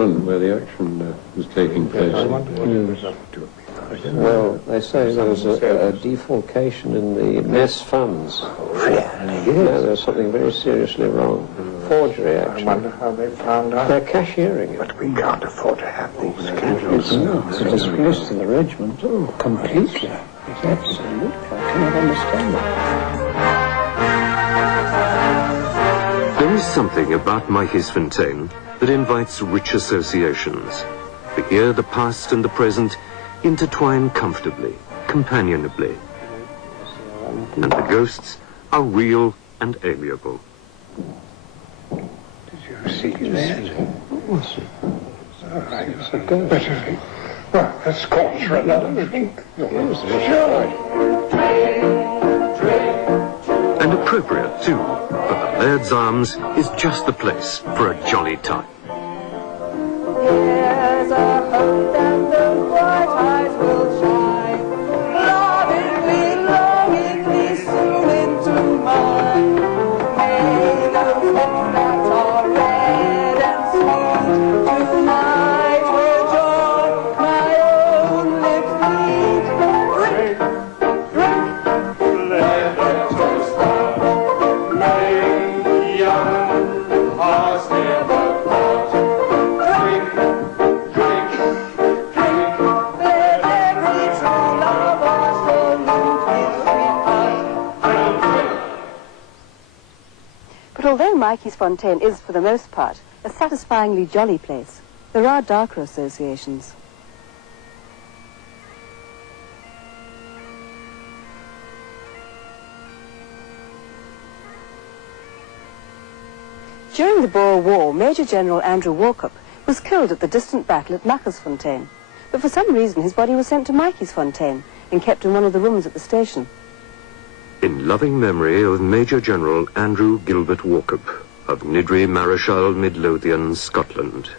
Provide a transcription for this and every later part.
front where the action was taking place. Well, they say there was a defalcation in the mess funds. Really? No, there's something very seriously wrong. Forgery, actually. I wonder how they found out. They're cashiering it. But we can't afford to have these scandals. It's a disgrace to the regiment. Oh, completely. Absolutely. I cannot understand that. There is something about Matjiesfontein that invites rich associations. For here the past and the present intertwine comfortably, companionably. And the ghosts are real and amiable. Did you see that? What's it? It's a ghost. Well, let's call for another drink. Sure. And appropriate, too, for the Laird's Arms is just the place for a jolly time. There's a hope that the bright eyes will shine, lovingly, longingly soon into mine. May those lips that are red and sweet tonight will join my own lips beat. Drink, drink, let us toast our may young hearts never part. Drink, drink, drink, let every true lover salute his sweetheart. But although Matjiesfontein is, for the most part, a satisfyingly jolly place, there are darker associations. During the Boer War, Major General Andrew Walkup was killed at the distant battle at Matjiesfontein, but for some reason his body was sent to Matjiesfontein and kept in one of the rooms at the station. In loving memory of Major General Andrew Gilbert Walkup of Nidri Marischal, Midlothian, Scotland,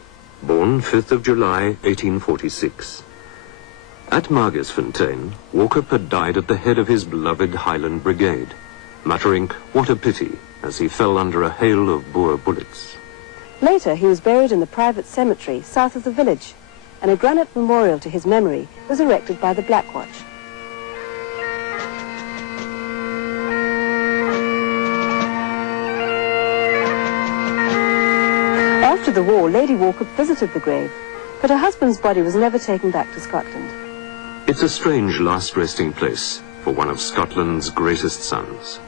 born 5th of July, 1846. At Matjiesfontein, Walkup had died at the head of his beloved Highland Brigade, muttering, "What a pity," as he fell under a hail of Boer bullets. Later, he was buried in the private cemetery south of the village, and a granite memorial to his memory was erected by the Black Watch. After the war, Lady Walkup visited the grave, but her husband's body was never taken back to Scotland. It's a strange last resting place for one of Scotland's greatest sons.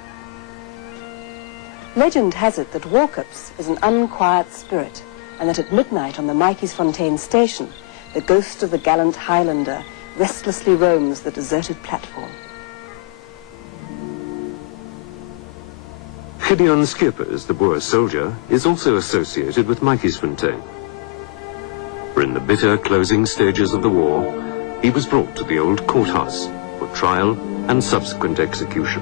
Legend has it that Walkup's is an unquiet spirit, and that at midnight on the Matjiesfontein station, the ghost of the gallant Highlander restlessly roams the deserted platform. Gideon Schippers, the Boer soldier, is also associated with Matjiesfontein. For in the bitter closing stages of the war, he was brought to the old courthouse for trial and subsequent execution.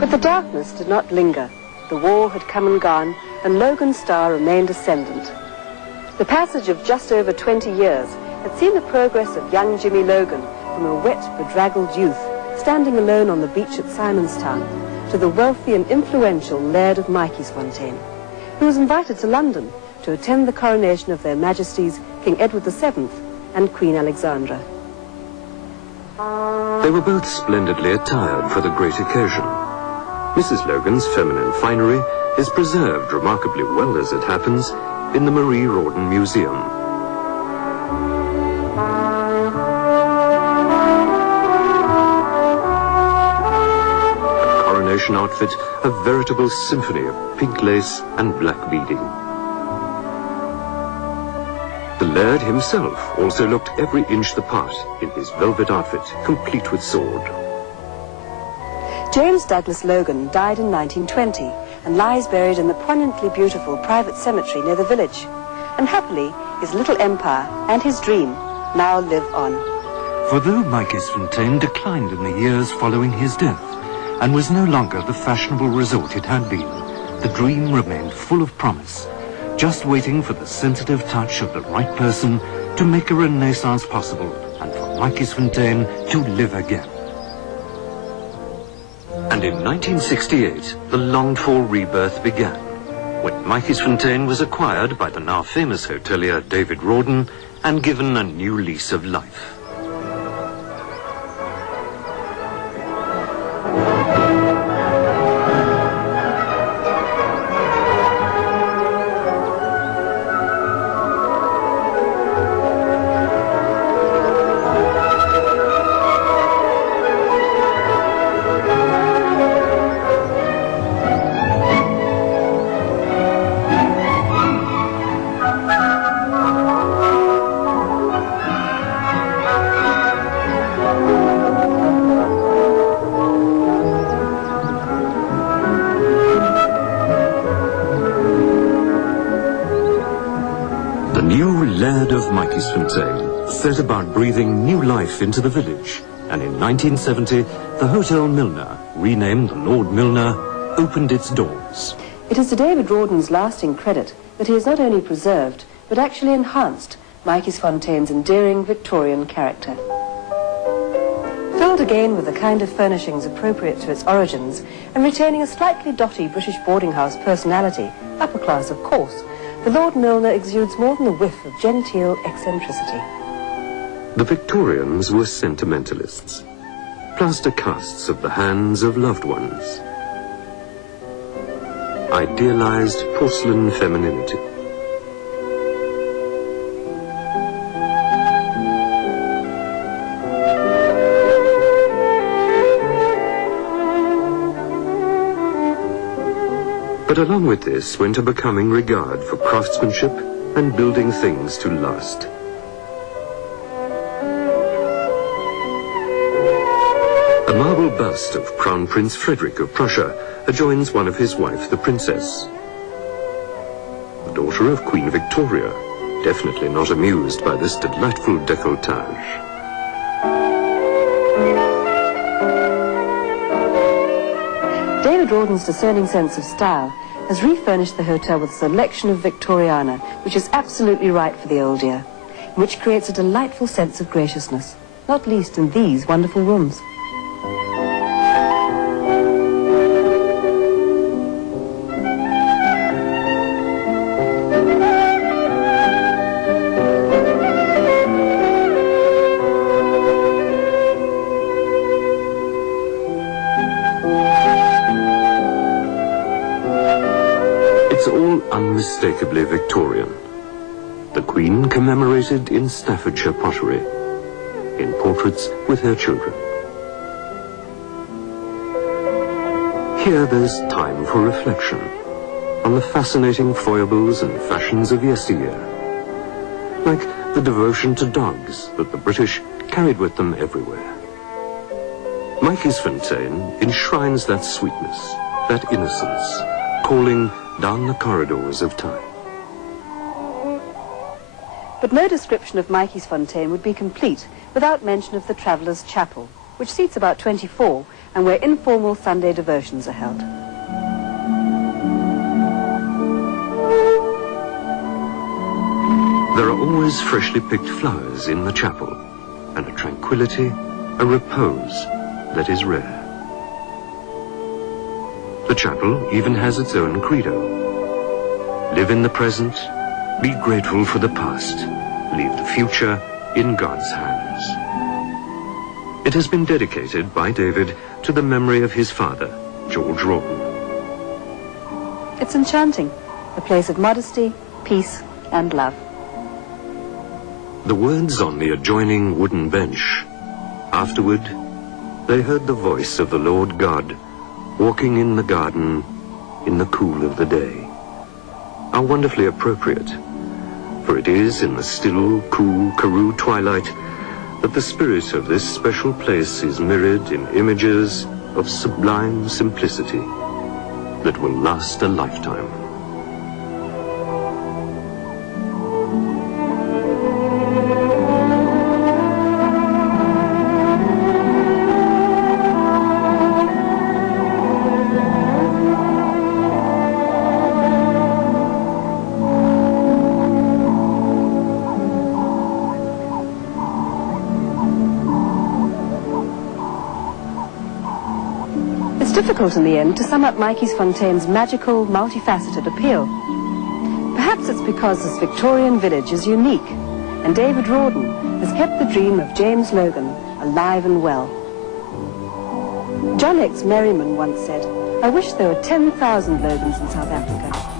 But the darkness did not linger. The war had come and gone, and Logan's star remained ascendant. The passage of just over 20 years had seen the progress of young Jimmy Logan from a wet, bedraggled youth standing alone on the beach at Simonstown to the wealthy and influential Laird of Matjiesfontein, who was invited to London to attend the coronation of their Majesties King Edward VII and Queen Alexandra. They were both splendidly attired for the great occasion. Mrs. Logan's feminine finery is preserved remarkably well, as it happens, in the Marie Rawdon Museum. Her coronation outfit, a veritable symphony of pink lace and black beading. The Laird himself also looked every inch the part in his velvet outfit, complete with sword. James Douglas Logan died in 1920 and lies buried in the poignantly beautiful private cemetery near the village. And happily, his little empire and his dream now live on. For though Matjiesfontein declined in the years following his death and was no longer the fashionable resort it had been, the dream remained full of promise, just waiting for the sensitive touch of the right person to make a renaissance possible and for Matjiesfontein to live again. And in 1968, the longed-for rebirth began, when Matjiesfontein was acquired by the now famous hotelier David Rawdon and given a new lease of life. Matjiesfontein set about breathing new life into the village, and in 1970 the Hotel Milner, renamed the Lord Milner, opened its doors. It is to David Rawdon's lasting credit that he has not only preserved but actually enhanced Matjiesfontein's endearing Victorian character. Filled again with the kind of furnishings appropriate to its origins and retaining a slightly dotty British boarding house personality, upper class of course, the Lord Milner exudes more than a whiff of genteel eccentricity. The Victorians were sentimentalists, plaster casts of the hands of loved ones, idealized porcelain femininity. But along with this went a becoming regard for craftsmanship and building things to last. A marble bust of Crown Prince Frederick of Prussia adjoins one of his wife, the Princess. The daughter of Queen Victoria, definitely not amused by this delightful décolletage. David Rawdon's discerning sense of style has refurnished the hotel with a selection of Victoriana, which is absolutely right for the old year, and which creates a delightful sense of graciousness, not least in these wonderful rooms. Unmistakably Victorian. The Queen commemorated in Staffordshire pottery, in portraits with her children. Here there's time for reflection on the fascinating foibles and fashions of yesteryear, like the devotion to dogs that the British carried with them everywhere. Matjiesfontein enshrines that sweetness, that innocence, calling down the corridors of time. But no description of Matjiesfontein would be complete without mention of the Travellers' Chapel, which seats about 24 and where informal Sunday devotions are held. There are always freshly picked flowers in the chapel, and a tranquility, a repose that is rare. The chapel even has its own credo. Live in the present, be grateful for the past, leave the future in God's hands. It has been dedicated by David to the memory of his father, George Rawdon. It's enchanting, a place of modesty, peace and love. The words on the adjoining wooden bench. Afterward, they heard the voice of the Lord God walking in the garden in the cool of the day, are wonderfully appropriate, for it is in the still, cool Karoo twilight that the spirit of this special place is mirrored in images of sublime simplicity that will last a lifetime. It's difficult in the end to sum up Matjiesfontein's magical, multifaceted appeal. Perhaps it's because this Victorian village is unique, and David Rawdon has kept the dream of James Logan alive and well. John X. Merriman once said, "I wish there were 10,000 Logans in South Africa."